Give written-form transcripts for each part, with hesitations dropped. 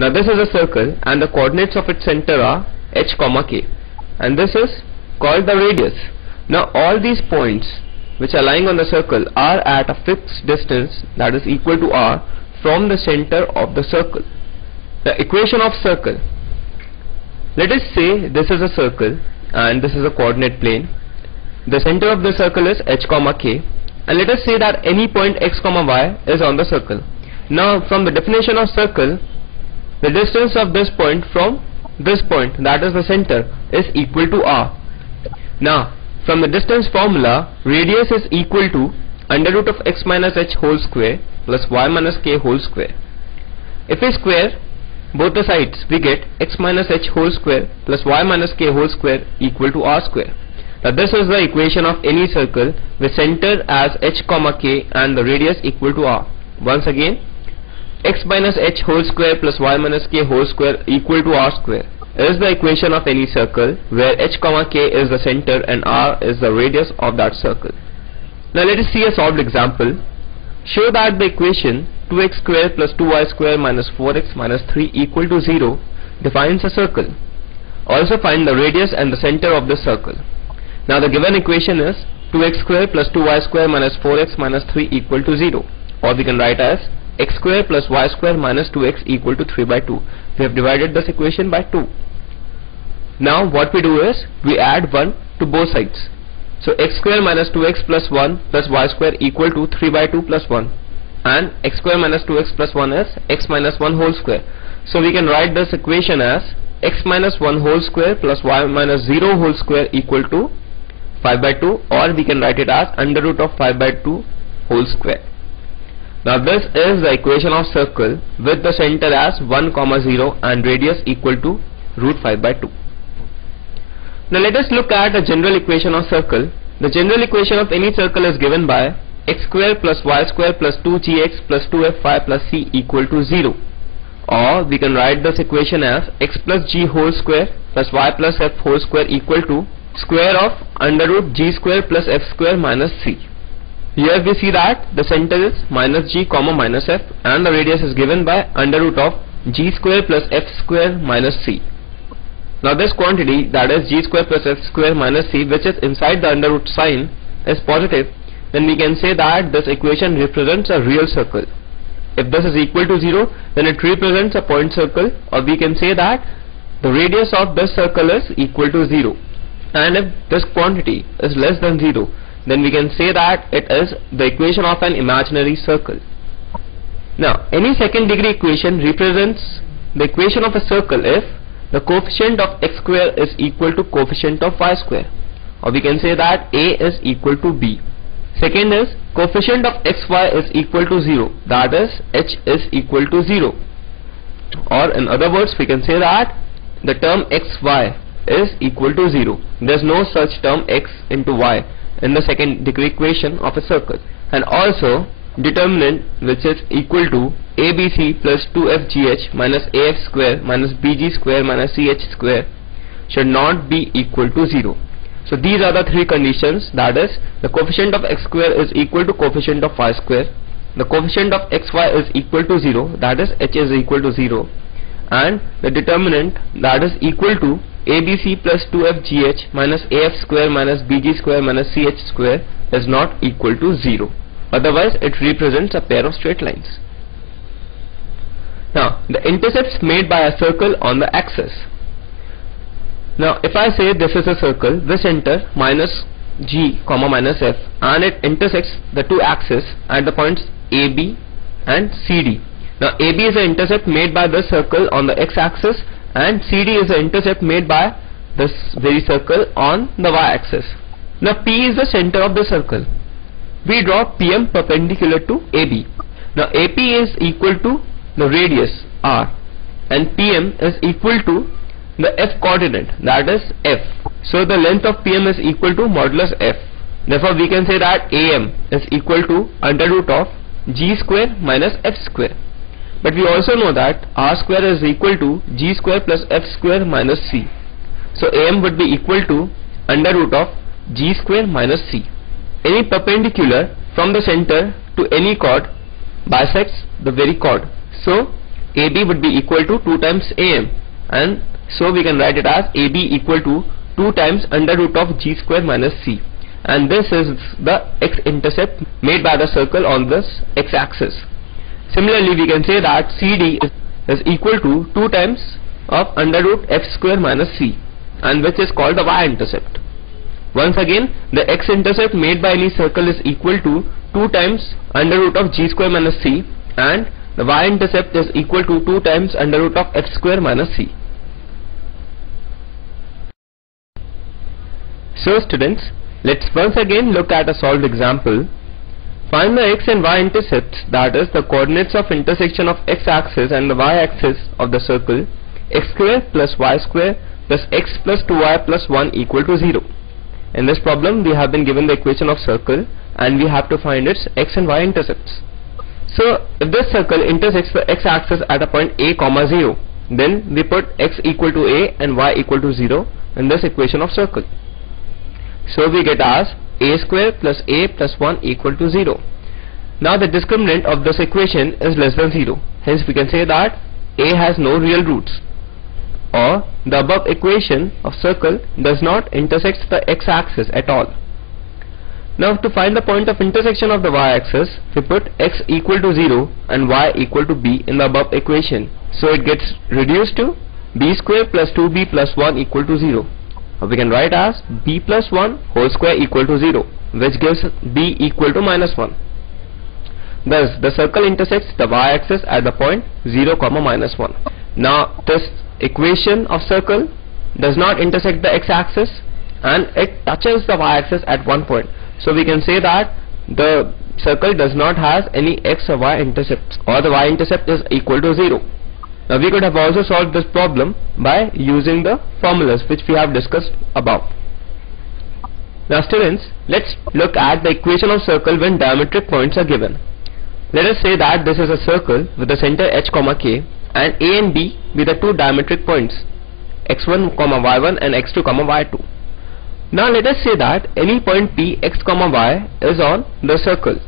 Now this is a circle and the coordinates of its center are h comma k, and this is called the radius. Now all these points which are lying on the circle are at a fixed distance, that is equal to r, from the center of the circle. The equation of circle. Let us say this is a circle and this is a coordinate plane. The center of the circle is h comma k, and let us say that any point x comma y is on the circle. Now from the definition of circle, the distance of this point from this point, that is the center, is equal to r. Now from the distance formula, radius is equal to under root of x minus h whole square plus y minus k whole square. If we square both the sides, we get x minus h whole square plus y minus k whole square equal to r square. Now this is the equation of any circle with center as h comma k and the radius equal to r. Once again, x minus h whole square plus y minus k whole square equal to r square is the equation of any circle where h comma k is the center and r is the radius of that circle. Now let us see a solved example. Show that the equation 2x square plus 2y square minus 4x minus 3 equal to 0 defines a circle. Also find the radius and the center of the circle. Now the given equation is 2x square plus 2y square minus 4x minus 3 equal to 0, or we can write as x square plus y square minus 2x equal to 3 by 2. We have divided this equation by 2. Now what we do is we add 1 to both sides. So x square minus 2x plus 1 plus y square equal to 3 by 2 plus 1, and x square minus 2x plus 1 is x minus 1 whole square. So we can write this equation as x minus 1 whole square plus y minus 0 whole square equal to 5 by 2, or we can write it as under root of 5 by 2 whole square. Now this is the equation of circle with the center as 1 comma 0 and radius equal to root 5 by 2. Now let us look at a general equation of circle. The general equation of any circle is given by x square plus y square plus 2gx plus 2f5 plus c equal to 0, or we can write this equation as x plus g whole square plus y plus f whole square equal to square of under root g square plus f square minus c. Here we see that the center is minus g comma minus f and the radius is given by under root of g square plus f square minus c. Now this quantity, that is g square plus f square minus c, which is inside the under root sign, is positive, then we can say that this equation represents a real circle. If this is equal to 0, then it represents a point circle, or we can say that the radius of this circle is equal to 0. And if this quantity is less than 0, then we can say that it is the equation of an imaginary circle. Now any second degree equation represents the equation of a circle if the coefficient of x square is equal to coefficient of y square, or we can say that a is equal to b. Second is coefficient of xy is equal to 0, that is h is equal to 0, or in other words we can say that the term xy is equal to 0. There is no such term x into y in the second degree equation of a circle. And also determinant, which is equal to abc plus 2fgh minus af square minus bg square minus ch square, should not be equal to 0. So these are the three conditions, that is the coefficient of x square is equal to coefficient of y square, the coefficient of xy is equal to 0, that is h is equal to 0, and the determinant, that is equal to abc plus 2fgh minus af square minus bg square minus ch square is not equal to 0. Otherwise it represents a pair of straight lines. Now the intercepts made by a circle on the axis. Now if I say this is a circle with center minus g comma minus f, and it intersects the two axes at the points AB and CD. Now AB is the intercept made by this circle on the x-axis, and CD is the intercept made by this very circle on the y-axis. Now P is the center of the circle. We draw PM perpendicular to AB. Now AP is equal to the radius r, and PM is equal to the f coordinate, that is f. So the length of PM is equal to modulus f. Therefore we can say that AM is equal to under root of g square minus f square. But we also know that r square is equal to g square plus f square minus c. So AM would be equal to under root of g square minus c. Any perpendicular from the center to any chord bisects the very chord. So AB would be equal to 2 times AM, and so we can write it as AB equal to 2 times under root of G square minus C, and this is the x-intercept made by the circle on this x-axis. Similarly, we can say that CD is equal to 2 times of under root f square minus C, and which is called the y-intercept. Once again, the x-intercept made by any circle is equal to 2 times under root of G square minus C, and the y-intercept is equal to 2 times under root of f square minus C. So students, let's once again look at a solved example. Find the x and y intercepts, that is the coordinates of intersection of x-axis and the y-axis of the circle x square plus y square plus x plus 2y plus 1 equal to 0. In this problem, we have been given the equation of circle and we have to find its x and y intercepts. So if this circle intersects the x-axis at a point a comma 0, then we put x equal to a and y equal to 0 in this equation of circle. So we get as a square plus a plus 1 equal to 0. Now the discriminant of this equation is less than 0. Hence we can say that a has no real roots, or the above equation of circle does not intersect the x-axis at all. Now to find the point of intersection of the y-axis, we put x equal to 0 and y equal to b in the above equation. So it gets reduced to b square plus 2b plus 1 equal to 0. We can write as b plus 1 whole square equal to 0, which gives b equal to minus 1. Thus the circle intersects the y-axis at the point 0 comma minus 1. Now this equation of circle does not intersect the x-axis and it touches the y-axis at one point. So we can say that the circle does not have any x or y intercepts, or the y-intercept is equal to 0. Now we could have also solved this problem by using the formulas which we have discussed above. Now students, let's look at the equation of circle when diametric points are given. Let us say that this is a circle with the center h comma k and a and b be the two diametric points x1 comma y1 and x2 comma y2. Now let us say that any point p x comma y is on the circle.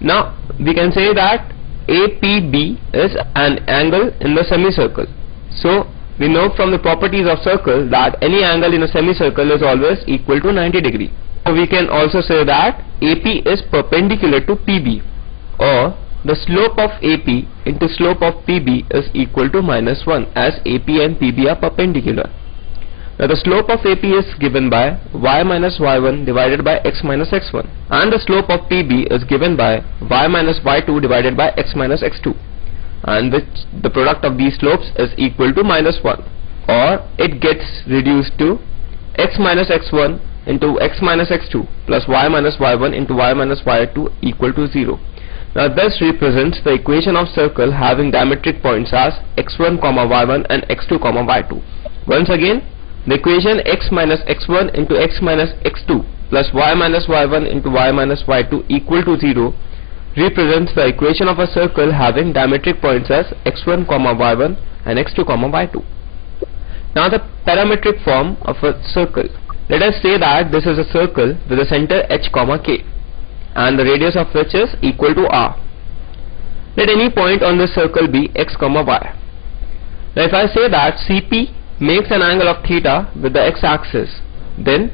Now we can say that APB is an angle in the semicircle. So we know from the properties of circle that any angle in a semicircle is always equal to 90 degree. So we can also say that AP is perpendicular to PB, or the slope of AP into slope of PB is equal to minus 1, as AP and PB are perpendicular. Now the slope of AP is given by y minus y1 divided by x minus x1, and the slope of PB is given by y minus y2 divided by x minus x2, and the product of these slopes is equal to minus 1, or it gets reduced to x minus x1 into x minus x2 plus y minus y1 into y minus y2 equal to 0. Now this represents the equation of circle having diametric points as x1 comma y1 and x2 comma y2. Once again, the equation x minus x1 into x minus x2 plus y minus y1 into y minus y2 equal to 0 represents the equation of a circle having diametric points as x1 comma y1 and x2 comma y2. Now the parametric form of a circle. Let us say that this is a circle with a center h comma k and the radius of which is equal to r. Let any point on this circle be x comma y. Now if I say that CP makes an angle of theta with the x-axis, then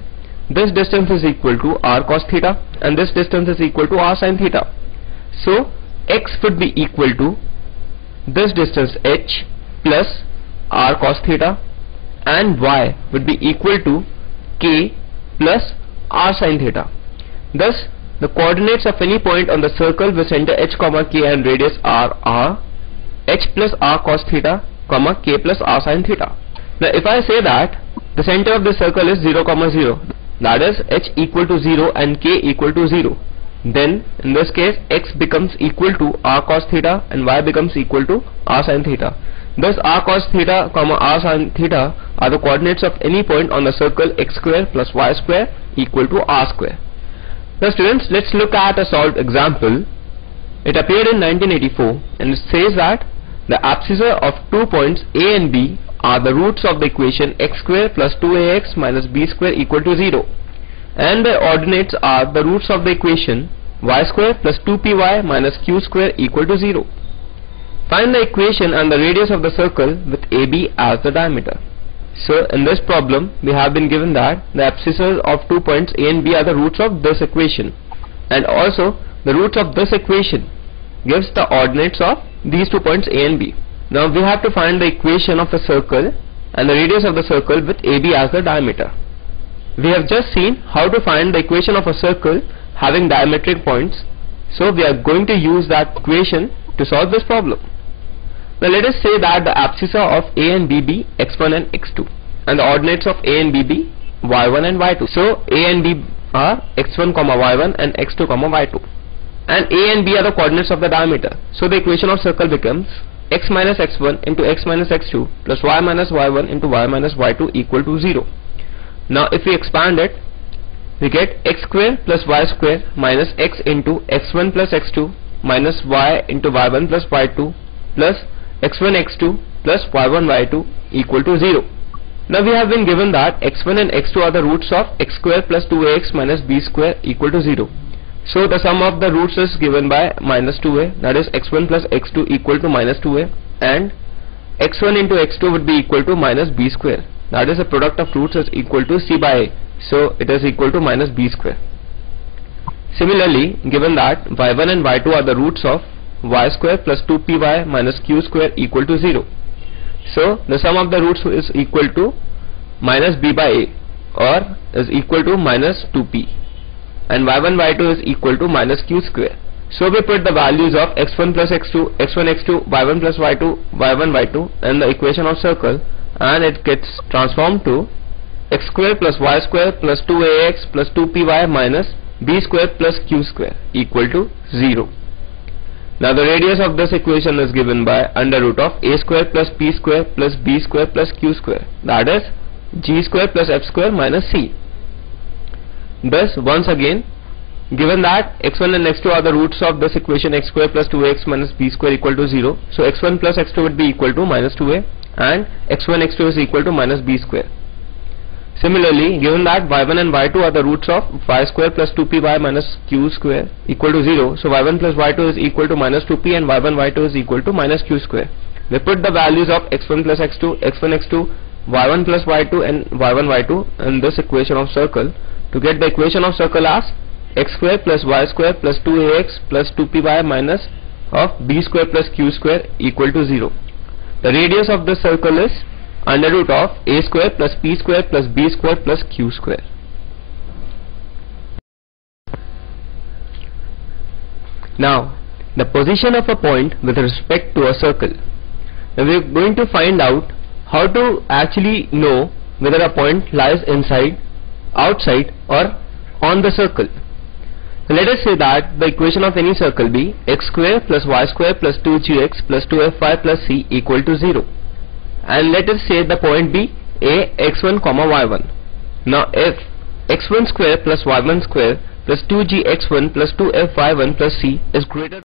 this distance is equal to r cos theta and this distance is equal to r sin theta. So x would be equal to this distance h plus r cos theta, and y would be equal to k plus r sin theta. Thus the coordinates of any point on the circle with center h comma k and radius r are h plus r cos theta comma k plus r sin theta. Now if I say that the center of the circle is 0 comma 0, that is h equal to 0 and k equal to 0, then in this case x becomes equal to r cos theta and y becomes equal to r sin theta. Thus r cos theta comma r sin theta are the coordinates of any point on the circle x square plus y square equal to r square. Now students, let's look at a solved example. It appeared in 1984 and it says that the abscissa of 2 points A and B are the roots of the equation x square plus 2ax minus b square equal to 0, and the ordinates are the roots of the equation y square plus 2py minus q square equal to 0. Find the equation and the radius of the circle with AB as the diameter. So in this problem we have been given that the abscisses of 2 points A and B are the roots of this equation, and also the roots of this equation gives the ordinates of these 2 points A and B. Now we have to find the equation of a circle and the radius of the circle with AB as the diameter. We have just seen how to find the equation of a circle having diametric points, so we are going to use that equation to solve this problem. Now let us say that the abscissa of A and B be x1 and x2, and the ordinates of A and B be y1 and y2. So A and B are x1, y1 and x2, y2, and A and B are the coordinates of the diameter. So the equation of circle becomes x minus x1 into x minus x2 plus y minus y1 into y minus y2 equal to 0. Now if we expand it, we get x square plus y square minus x into x1 plus x2 minus y into y1 plus y2 plus x1 x2 plus y1 y2 equal to 0. Now we have been given that x1 and x2 are the roots of x square plus 2ax minus b square equal to 0. So the sum of the roots is given by minus 2a, that is x1 plus x2 equal to minus 2a, and x1 into x2 would be equal to minus b square, that is the product of roots is equal to c by a, so it is equal to minus b square. Similarly, given that y1 and y2 are the roots of y square plus 2py minus q square equal to 0, so the sum of the roots is equal to minus b by a, or is equal to minus 2p, and y1 y2 is equal to minus q square. So we put the values of x1 plus x2, x1 x2, y1 plus y2, y1 y2 in the equation of circle, and it gets transformed to x square plus y square plus 2ax plus 2py minus b square plus q square equal to 0. Now the radius of this equation is given by under root of a square plus p square plus b square plus q square, that is g square plus f square minus c. Thus once again, given that x1 and x2 are the roots of this equation x square plus 2x minus b square equal to 0, so x1 plus x2 would be equal to minus 2a, and x1 x2 is equal to minus b square. Similarly, given that y1 and y2 are the roots of y square plus 2py minus q square equal to 0, so y1 plus y2 is equal to minus 2p, and y1 y2 is equal to minus q square. We put the values of x1 plus x2, x1 x2, y1 plus y2 and y1 y2 in this equation of circle to get the equation of circle as x square plus y square plus 2ax plus 2py minus of b square plus q square equal to 0. The radius of the circle is under root of a square plus p square plus b square plus q square. Now the position of a point with respect to a circle. Now we are going to find out how to actually know whether a point lies inside, outside or on the circle. Let us say that the equation of any circle be x square plus y square plus 2gx plus 2fy plus c equal to 0, and let us say the point be a x1, y1. Now if x1 square plus y1 square plus 2gx1 plus 2fy1 plus c is greater